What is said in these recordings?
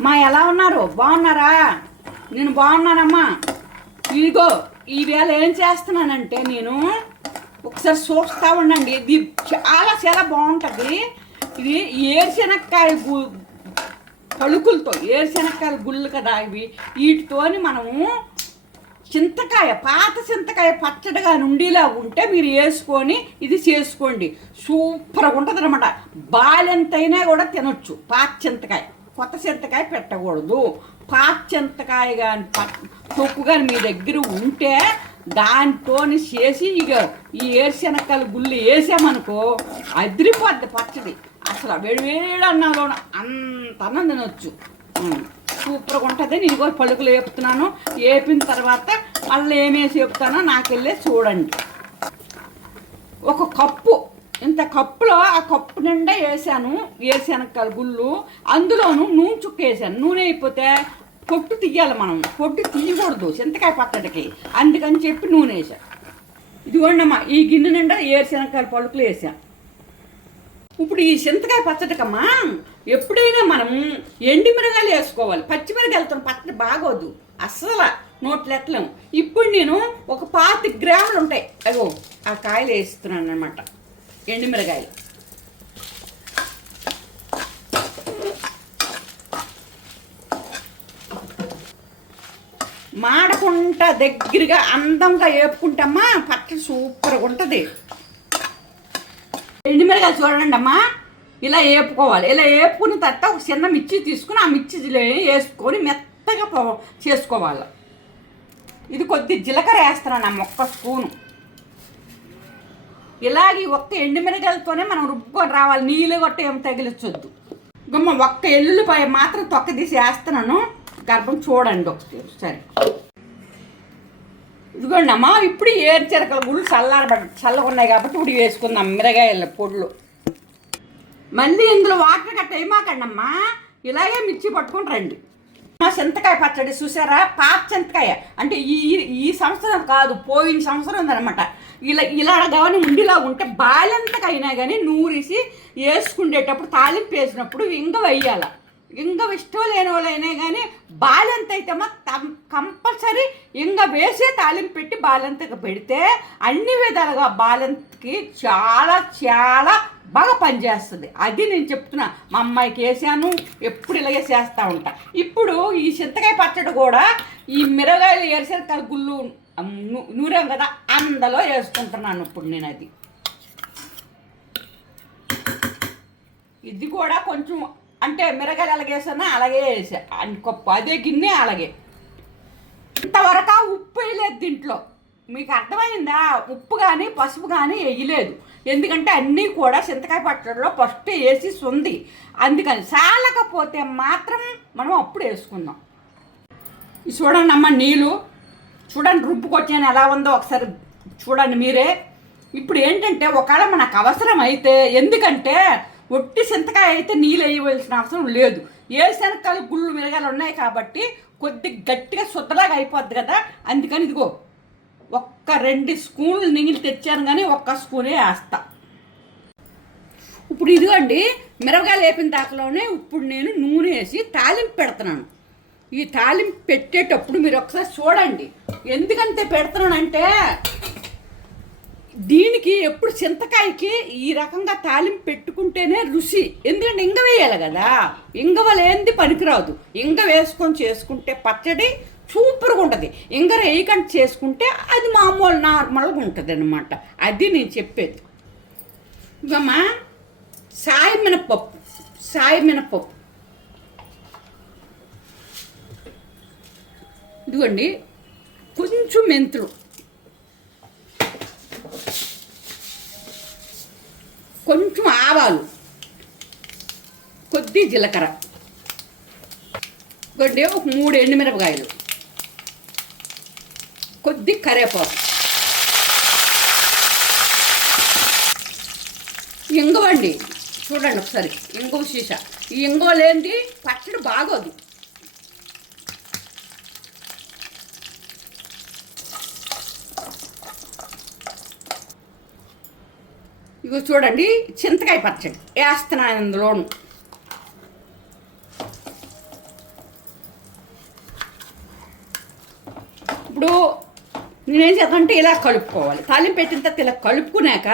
మా ఎలా ఉన్నారు? బాగున్నారా? నేను బాగున్నానమ్మా. ఇదిగో ఈవేళ ఏం చేస్తున్నానంటే నేను ఒకసారి చూస్తా ఉండండి. ఇది చాలా చాలా బాగుంటుంది. ఇది ఏరుశనక్కాయ గు పలుకులతో ఏరుశనక్కాయల గుళ్ళు కదా ఇవి. వీటితోని మనము చింతకాయ పాత చింతకాయ పచ్చడిగా నుండిలా ఉంటే మీరు వేసుకొని ఇది చేసుకోండి. సూపర్గా ఉంటుంది అనమాట బాలెంతైనా కూడా తినొచ్చు పాత చింతకాయ. కొత్త చింతకాయ పెట్టకూడదు. పాత చింతకాయ కానీ తొక్కు కానీ మీ దగ్గర ఉంటే దాంతో చేసి ఇక ఈ ఏరుశనక్కాయల గుళ్ళు వేసామనుకో అదిరిపోద్ది పచ్చడి. అసలు వేడివేడి అన్నంలో అంత అన్నం తినొచ్చు. సూపర్గా ఉంటుంది. నేను కూడా పలుకులు వేపుతున్నాను వేపిన తర్వాత మళ్ళీ ఏమేసి వేపుతానో నాకెళ్ళే చూడండి. ఒక కప్పు ఇంత కప్పులో ఆ కప్పు నిండా వేసాను. వేసాను గుళ్ళు. అందులోను నూనె చుక్క వేసాను. నూనె అయిపోతే పొట్టు తీయాలి మనం. పొట్టు తీయకూడదు. చింతకాయ పచ్చడికి. అందుకని చెప్పి నూనె వేసాను ఇదిగోండి అమ్మా ఈ గిన్నె నిండా ఏరుశనక్కాయల పలుకులు వేసాను ఇప్పుడు ఈ చింతకాయ పచ్చడికమ్మా ఎప్పుడైనా మనం ఎండి మిరగాయలు వేసుకోవాలి. పచ్చి మిరగాయలతో పచ్చడి బాగోదు. అస్సలు నోట్లెట్లం ఇప్పుడు నేను ఒక పాతి గ్రాములు ఉంటాయి. అగో ఆ కాయలు వేస్తున్నాను అనమాట ఎండి మిరగాయలు మాడకుండా దగ్గరగా అందంగా వేపుకుంటామా పచ్చడి సూపర్గా ఉంటుంది. ఎండుమిరగాయలు చూడండి అమ్మా ఇలా వేపుకోవాలి ఇలా వేపుకున్న తర్వాత ఒక చిన్న మిర్చి తీసుకుని ఆ మిర్చి వేసుకొని మెత్తగా చేసుకోవాలి. ఇది కొద్ది జీలకర్ర వేస్తున్నాను అమ్మ ఒక్క స్పూను. ఇలాగ ఒక్క ఎండుమిరగలతోనే మనం రుబ్బుకొని రావాలి. నీళ్ళు కొట్ట ఏం తగిలించొద్దు. గమ్మ ఒక్క ఎల్లుల్లిపాయ మాత్రం తొక్క తీసి వేస్తున్నాను. గర్భం చూడండి ఒకసారి. ఇదిగోండి అమ్మా ఇప్పుడు ఏరుచెరకల గుళ్ళు చల్లారబడ చల్లగా ఉన్నాయి కాబట్టి ఇప్పుడు వేసుకుందాం. మిరగాయల పొడులు. మళ్ళీ ఇందులో వాటర్ కట్ట ఏమాకండి అమ్మా ఇలాగే మిర్చి పట్టుకొని రండి. మా చింతకాయ పచ్చడి చూసారా? పాత చింతకాయ. అంటే ఈ ఈ- సంవత్సరం కాదు పోయిన సంవత్సరం ఉందనమాట ఇలా ఇలా కానీ ఉండిలా ఉంటే బాలెంతకైనా కానీ నూరిసి వేసుకునేటప్పుడు తాలింపు వేసినప్పుడు ఇంగ వేయాల ఇంగ ఇష్టం లేని వాళ్ళైనా కానీ బాలెంత అయితే కంపల్సరీ ఇంకా వేసే తాలింపు పెట్టి బాలంతకు పెడితే అన్ని విధాలుగా బాలెంతకి చాలా చాలా బాగా పనిచేస్తుంది. అది నేను చెప్తున్నా. మా అమ్మాయికి వేసాను ఎప్పుడు ఇలాగే చేస్తూ ఉంటా. ఇప్పుడు ఈ చింతకాయ పచ్చడి కూడా ఈ మిరగాయలు ఎరసరికాయ గుళ్ళు నూ- నూరాం కదా అందులో వేసుకుంటున్నాను ఇప్పుడు నేను అది. ఇది కూడా కొంచెం అంటే మిరగాయలు అలాగేసానా అలాగే వేసా. అన్ని అదే గిన్నె అలాగే. ఇంతవరకు ఉప్పు వేయలేదు దీంట్లో. మీకు అర్థమైందా? ఉప్పు కానీ పసుపు కానీ వేయలేదు. ఎందుకంటే అన్నీ కూడా చింతకాయ పచ్చడిలో ఫస్ట్ వేసి ఉంది అందుకని చాలకపోతే మాత్రం మనం అప్పుడు వేసుకుందాం. ఇది చూడండి అమ్మ నీళ్ళు. చూడండి రుబ్బుకొచ్చాను ఎలా ఉందో ఒకసారి చూడండి మీరే. ఇప్పుడు ఏంటంటే ఒకవేళ మనకు అవసరం అయితే ఎందుకంటే ఒట్టి చింతకాయ అయితే నీళ్ళు వేయవలసిన అవసరం లేదు. ఏ శనక్కాయలు గుళ్ళు మిరగాలు ఉన్నాయి కాబట్టి కొద్ది గట్టిగా సుద్దలాగా అయిపోద్ది కదా. అందుకని ఇదిగో ఒక్క రెండు స్పూన్లు నీళ్ళు తెచ్చాను కానీ ఒక్క స్పూనే వేస్తా. ఇప్పుడు ఇదిగోండి మిరపకాయలు వేపిన దాకలోనే ఇప్పుడు నేను నూనె వేసి తాలింపు పెడుతున్నాను. ఈ తాలింపు పెట్టేటప్పుడు మీరు ఒకసారి చూడండి. ఎందుకంటే పెడుతున్నానంటే దీనికి ఎప్పుడు చింతకాయకి ఈ రకంగా తాలింపు పెట్టుకుంటేనే రుచి. ఎందుకంటే ఇంగ వేయాలి కదా. ఇంగవ లేనిది పనికిరాదు. ఇంగ వేసుకొని చేసుకుంటే పచ్చడి సూపర్గా ఉంటుంది. ఇంగ వేయకుండా చేసుకుంటే అది మామూలు నార్మల్గా ఉంటుంది అనమాట అది నేను చెప్పేది. ఇంకమ్మా సాయి మినపప్పు సాయి మినపప్పు ఇదిగోండి. కొంచెం మెంతులు కొంచెం ఆవాలు కొద్ది జీలకర్ర. కొద్ది ఒక మూడు ఎండుమిరపకాయలు. కొద్ది కరేపాకు. ఇంగవండి. చూడండి ఒకసారి. ఇంగువ సీసా. ఈ ఇంగువ లేనిది పచ్చడి బాగోదు. ఇగో చూడండి చింతకాయ పచ్చడి. వేస్తున్నాను అందులోను ఇప్పుడు నేనేం చేస్తానంటే ఇలా కలుపుకోవాలి. తాలింపు పెట్టిన తర్వాత ఇలా కలుపుకున్నాక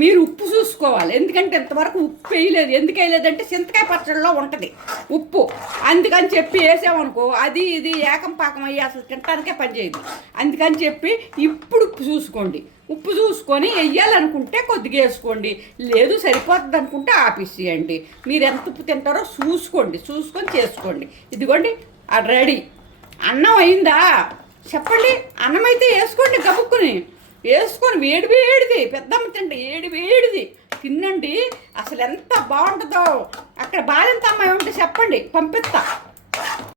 మీరు ఉప్పు చూసుకోవాలి. ఎందుకంటే ఇంతవరకు ఉప్పు వేయలేదు. ఎందుకు వేయలేదంటే చింతకాయ పచ్చడిలో ఉంటుంది ఉప్పు. అందుకని చెప్పి వేసామనుకో అది ఇది ఏకం పాకం అయ్యి అసలు తినటానికే పనిచేయదు. అందుకని చెప్పి ఇప్పుడు ఉప్పు చూసుకోండి. ఉప్పు చూసుకొని వేయాలనుకుంటే కొద్దిగా వేసుకోండి. లేదు సరిపోతుంది అనుకుంటే ఆపేసేయండి. మీరు ఎంత ఉప్పు తింటారో చూసుకోండి. చూసుకొని చేసుకోండి. ఇదిగోండి రెడీ. అన్నం అయిందా? చెప్పండి అన్నం అయితే వేసుకోండి గబుక్కుని. వేసుకొని వేడి వేడిది. పెద్దమ్మ తింటే ఏడి వేడిది. తినండి అసలు ఎంత బాగుంటుందో. అక్కడ బాలింత అమ్మాయి ఉంటే చెప్పండి పంపిస్తా.